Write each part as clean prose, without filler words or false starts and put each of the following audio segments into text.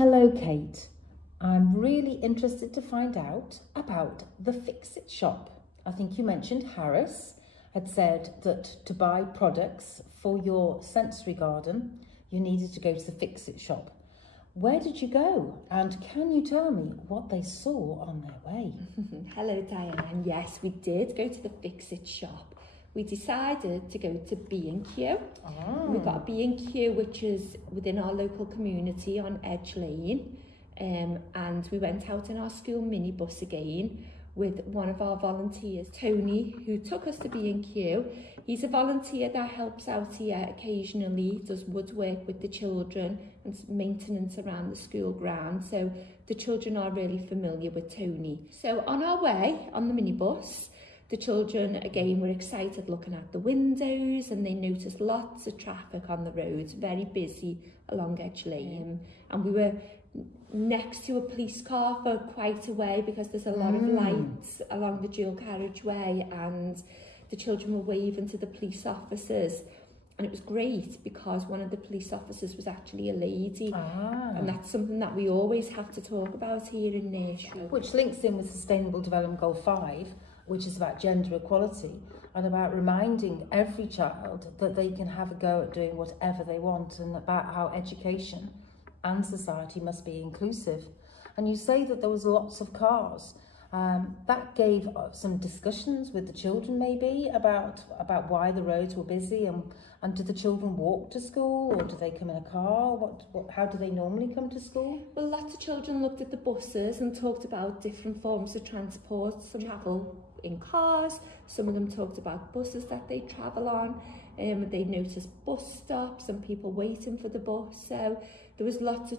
Hello, Kate. I'm really interested to find out about the Fix-It shop. I think you mentioned Harris had said that to buy products for your sensory garden, you needed to go to the Fix-It shop. Where did you go? And can you tell me what they saw on their way? Hello, Diane. Yes, we did go to the Fix-It shop. We decided to go to B&Q. We've got a B&Q which is within our local community on Edge Lane. And we went out in our school minibus again with one of our volunteers, Tony, who took us to B&Q. He's a volunteer that helps out here occasionally, does woodwork with the children and maintenance around the school ground. So the children are really familiar with Tony. So on our way on the minibus, the children, again, were excited looking at the windows, and they noticed lots of traffic on the roads, very busy along Edge Lane. And we were next to a police car for quite a way because there's a lot of lights along the dual carriageway, and the children were waving to the police officers. And it was great because one of the police officers was actually a lady. And that's something that we always have to talk about here in nursery. Which links in with Sustainable Development Goal 5, which is about gender equality and about reminding every child that they can have a go at doing whatever they want, and about how education and society must be inclusive. And you say that there was lots of cars. That gave some discussions with the children maybe about why the roads were busy, and do the children walk to school or do they come in a car? How do they normally come to school? Well, lots of children looked at the buses and talked about different forms of transport. Some travel in cars, some of them talked about buses that they travel on. They noticed bus stops and people waiting for the bus. So there was lots of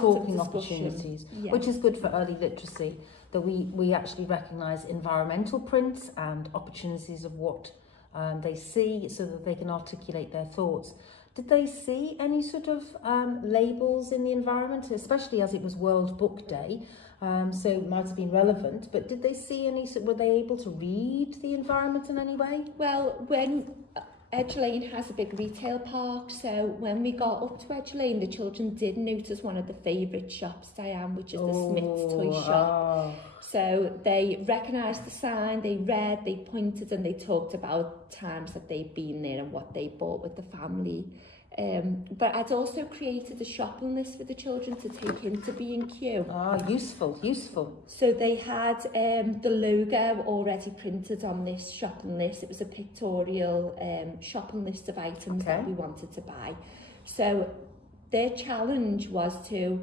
talking of opportunities, yeah. Which is good for early literacy, that we actually recognise environmental prints and opportunities of what they see, so that they can articulate their thoughts. Did they see any sort of labels in the environment, especially as it was World Book Day? So it might have been relevant, but did they see any, were they able to read the environment in any way? Well, when Edge Lane has a big retail park, so when we got up to Edge Lane, the children did notice one of the favourite shops, Diane, which is the Smith's Toy Shop. So they recognised the sign, they read, they pointed, and they talked about times that they'd been there and what they bought with the family. But I'd also created a shopping list for the children to take into B&Q. Useful. So they had the logo already printed on this shopping list. It was a pictorial shopping list of items that we wanted to buy. So their challenge was to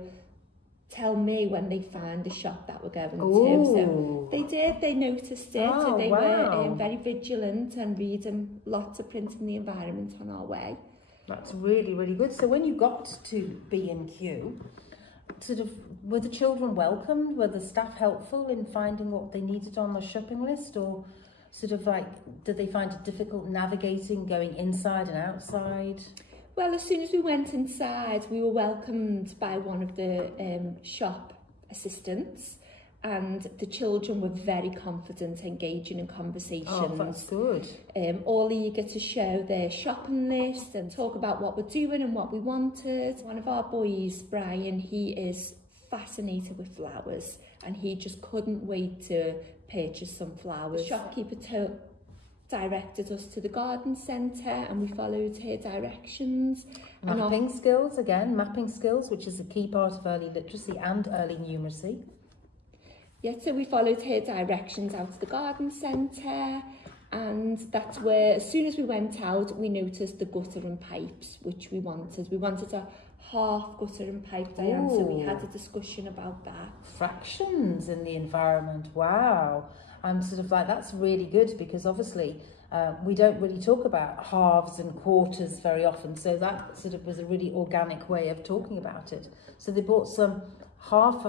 tell me when they found the shop that we're going to. So they did, they noticed it. So they were very vigilant and reading lots of prints in the environment on our way. That's really, really good. So when you got to B&Q, were the children welcomed? Were the staff helpful in finding what they needed on the shopping list? Or did they find it difficult navigating, going inside and outside? Well, as soon as we went inside, we were welcomed by one of the shop assistants, and the children were very confident, engaging in conversations. Oh, that's good. All eager to show their shopping list and talk about what we're doing and what we wanted. One of our boys, Brian, he is fascinated with flowers, and he just couldn't wait to purchase some flowers. The shopkeeper directed us to the garden centre, and we followed her directions. Mapping skills, which is a key part of early literacy and early numeracy. Yeah, so we followed her directions out to the garden centre, and that's where, as soon as we went out, we noticed the gutter and pipes, which we wanted. We wanted a half gutter and pipe, Diane, so we had a discussion about that. Fractions in the environment, wow. I'm that's really good, because obviously we don't really talk about halves and quarters very often, so that was a really organic way of talking about it. So they bought some half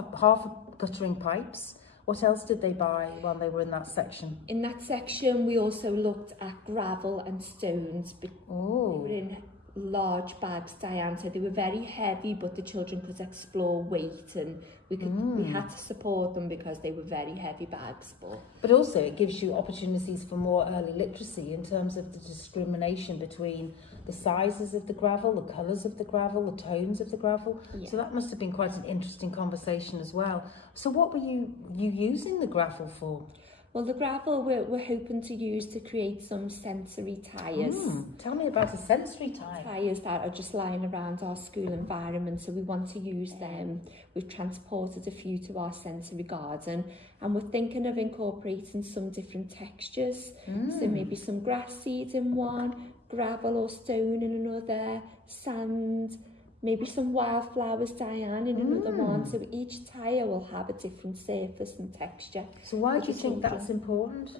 guttering pipes. What else did they buy while they were in that section? In that section, we also looked at gravel and stones. We were in large bags, Diane, so they were very heavy, but the children could explore weight, and we had to support them because they were very heavy bags. But also it gives you opportunities for more early literacy in terms of the discrimination between the sizes of the gravel, the colours of the gravel, the tones of the gravel. Yeah. So that must have been quite an interesting conversation as well. So what were you using the gravel for? Well, the gravel we're hoping to use to create some sensory tyres. Tell me about a sensory tyre. Tyres that are just lying around our school environment, so we want to use them. We've transported a few to our sensory garden, and we're thinking of incorporating some different textures. So maybe some grass seeds in one, gravel or stone in another, sand, maybe some wildflowers, Diane, in another one. So each tyre will have a different surface and texture. So why do you think that's important?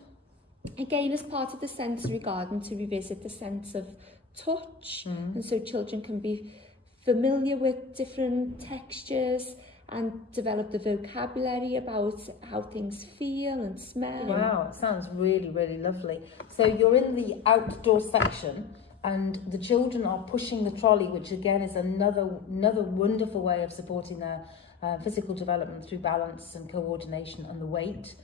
Again, as part of the sensory garden, to revisit the sense of touch. And so children can be familiar with different textures and develop the vocabulary about how things feel and smell. Wow, it sounds really, really lovely. So you're in the outdoor section, and the children are pushing the trolley, which again is another wonderful way of supporting their physical development through balance and coordination and the weight.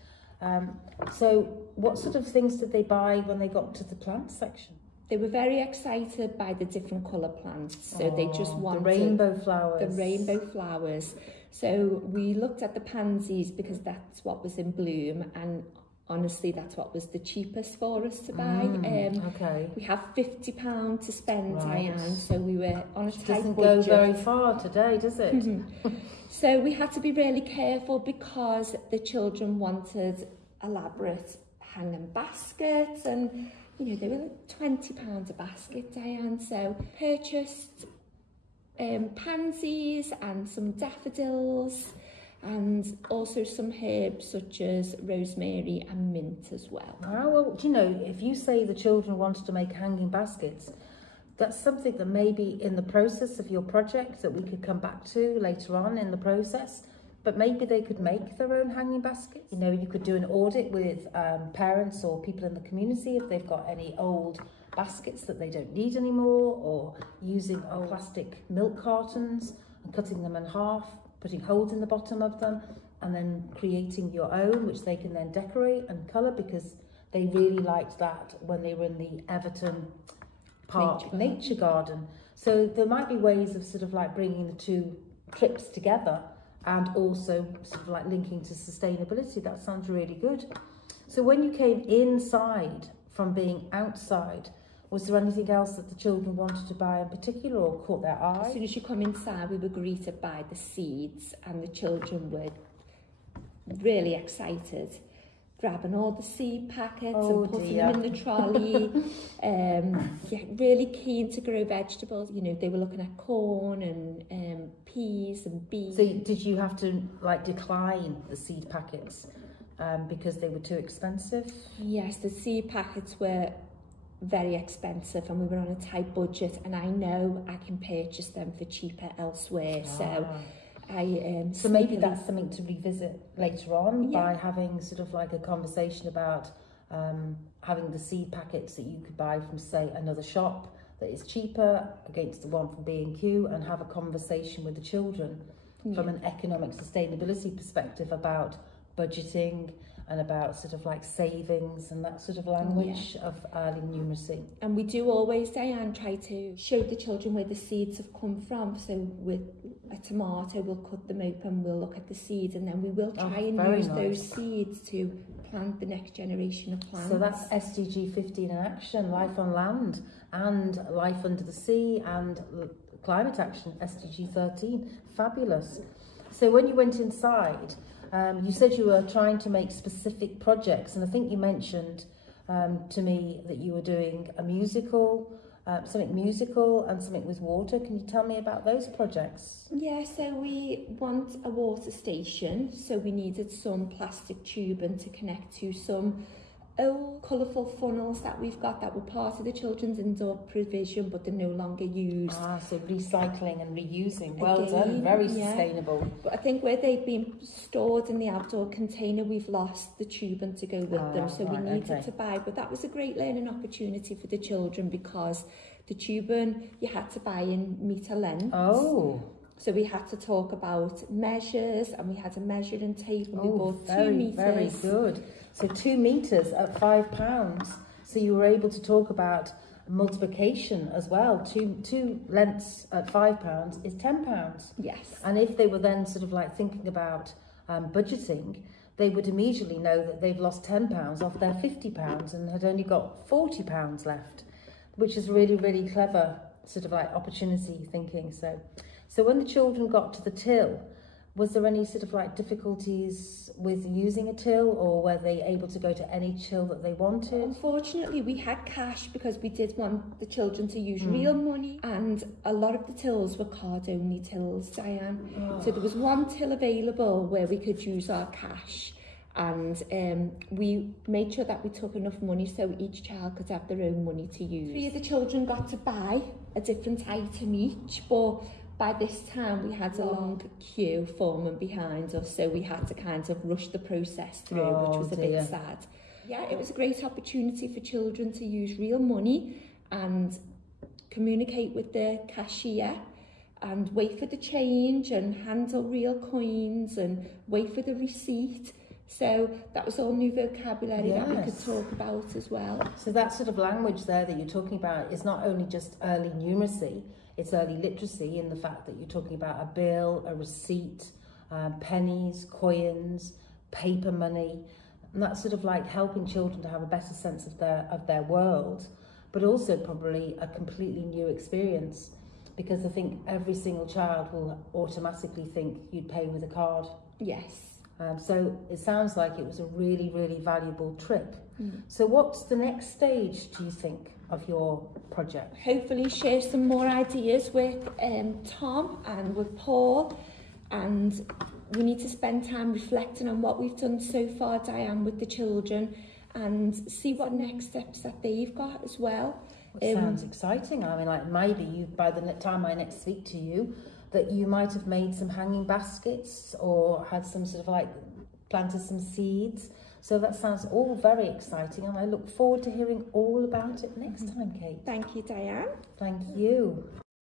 So what sort of things did they buy when they got to the plant section? They were very excited by the different colour plants, so they just wanted the rainbow flowers. The rainbow flowers. So we looked at the pansies because that's what was in bloom, and honestly, that's what was the cheapest for us to buy. Okay. We have £50 to spend, Diane, so we were on a tight budget. Doesn't go very far today, does it? So we had to be really careful because the children wanted elaborate hanging baskets, and you know, they were £20 a basket, Diane. So purchased pansies and some daffodils, and also some herbs such as rosemary and mint as well. Oh, well, do you know, if you say the children wanted to make hanging baskets, that's something that maybe in the process of your project that we could come back to later on in the process, but maybe they could make their own hanging baskets. You know, you could do an audit with parents or people in the community if they've got any old baskets that they don't need anymore, or using old plastic milk cartons and cutting them in half, putting holes in the bottom of them, and then creating your own, which they can then decorate and colour, because they really liked that when they were in the Everton Park Nature Garden. So there might be ways of sort of like bringing the two trips together and also sort of like linking to sustainability. That sounds really good. So when you came inside from being outside, was there anything else that the children wanted to buy in particular or caught their eye? As soon as you come inside, we were greeted by the seeds, and the children were really excited, grabbing all the seed packets and putting them in the trolley. Yeah, really keen to grow vegetables. You know, they were looking at corn and peas and beans. So did you have to like decline the seed packets because they were too expensive? Yes, the seed packets were very expensive, and we were on a tight budget, and I know I can purchase them for cheaper elsewhere. So so maybe that's something to revisit later on by having sort of like a conversation about having the seed packets that you could buy from, say, another shop that is cheaper against the one from B&Q, and have a conversation with the children from an economic sustainability perspective about budgeting and about sort of like savings and that sort of language of early numeracy. And we do always, Diane, try to show the children where the seeds have come from. So with a tomato, we'll cut them open, we'll look at the seeds, and then we will try and use those seeds to plant the next generation of plants. So that's SDG 15 in action, life on land and life under the sea, and climate action, SDG 13. Fabulous. So when you went inside, you said you were trying to make specific projects, and I think you mentioned to me that you were doing a musical, something musical and something with water. Can you tell me about those projects? Yeah, so we want a water station, so we needed some plastic tubing to connect to some old colourful funnels that we've got that were part of the children's indoor provision, but they're no longer used. So recycling and reusing. Well done, very sustainable. But I think where they've been stored in the outdoor container, we've lost the tubing to go with them, so we needed to buy. But that was a great learning opportunity for the children, because The tubing you had to buy in metre length. Oh. So we had to talk about measures, and we had a measuring tape, and we bought 2 metres. Very good. So 2 metres at £5. So you were able to talk about multiplication as well. Two lengths at £5 is £10. Yes. And if they were then sort of like thinking about budgeting, they would immediately know that they've lost £10 off their £50 and had only got £40 left, which is really, really clever sort of like opportunity thinking. So when the children got to the till, was there any sort of like difficulties with using a till, or were they able to go to any till that they wanted? Unfortunately, we had cash because we did want the children to use real money, and a lot of the tills were card-only tills, Diane. Oh. So there was one till available where we could use our cash, and we made sure that we took enough money so each child could have their own money to use. 3 of the children got to buy a different item each, but by this time we had a long queue forming behind us, so we had to kind of rush the process through, which was a bit sad. Yeah, it was a great opportunity for children to use real money and communicate with the cashier and wait for the change and handle real coins and wait for the receipt. So that was all new vocabulary that we could talk about as well. So that sort of language there that you're talking about is not only just early numeracy, it's early literacy in the fact that you're talking about a bill, a receipt, pennies, coins, paper money, and that's sort of like helping children to have a better sense of their world, but also probably a completely new experience, because I think every single child will automatically think you'd pay with a card. Yes. So it sounds like it was a really, really valuable trip. So what's the next stage, do you think, of your project? Hopefully share some more ideas with Tom and with Paul, and we need to spend time reflecting on what we've done so far, Diane, with the children, and see what next steps that they've got as well. It sounds exciting. I mean, like maybe by the time I next speak to you, that you might have made some hanging baskets or had some sort of like planted some seeds. So that sounds all very exciting, and I look forward to hearing all about it next time, Kate. Thank you, Diane. Thank you.